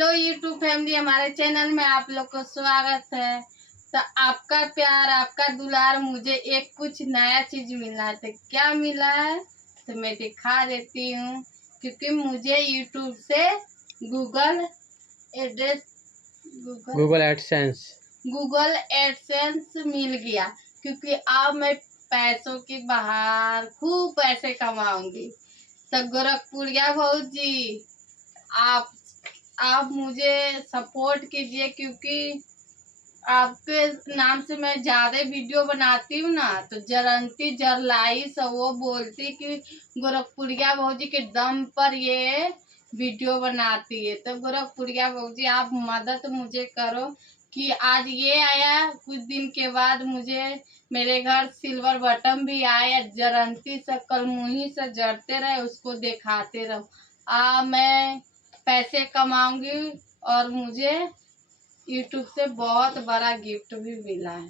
Hello YouTube family, हमारे channel में आप लोग को स्वागत है। तो आपका प्यार, आपका दुलार, मुझे एक कुछ नया चीज मिला है। तो क्या मिला है तो मैं दिखा देती हूँ। क्योंकि मुझे यूट्यूब से गूगल एड्रेस गूगल एडसेंस मिल गया। क्योंकि अब मैं पैसों की बाहर खूब पैसे कमाऊंगी। तो गोरखपुरिया भाजी, आप मुझे सपोर्ट कीजिए। क्योंकि आपके नाम से मैं ज्यादा वीडियो बनाती हूँ ना, तो जरंती जरलाई सब वो बोलती कि गोरखपुरिया भौजी के दम पर ये वीडियो बनाती है। तो गोरखपुरिया भौजी, आप मदद मुझे करो कि आज ये आया, कुछ दिन के बाद मुझे मेरे घर सिल्वर बटन भी आया। जरंती से कल मुही से जड़ते रहे, उसको दिखाते रहो। मैं पैसे कमाऊंगी और मुझे यूट्यूब से बहुत बड़ा गिफ्ट भी मिला है।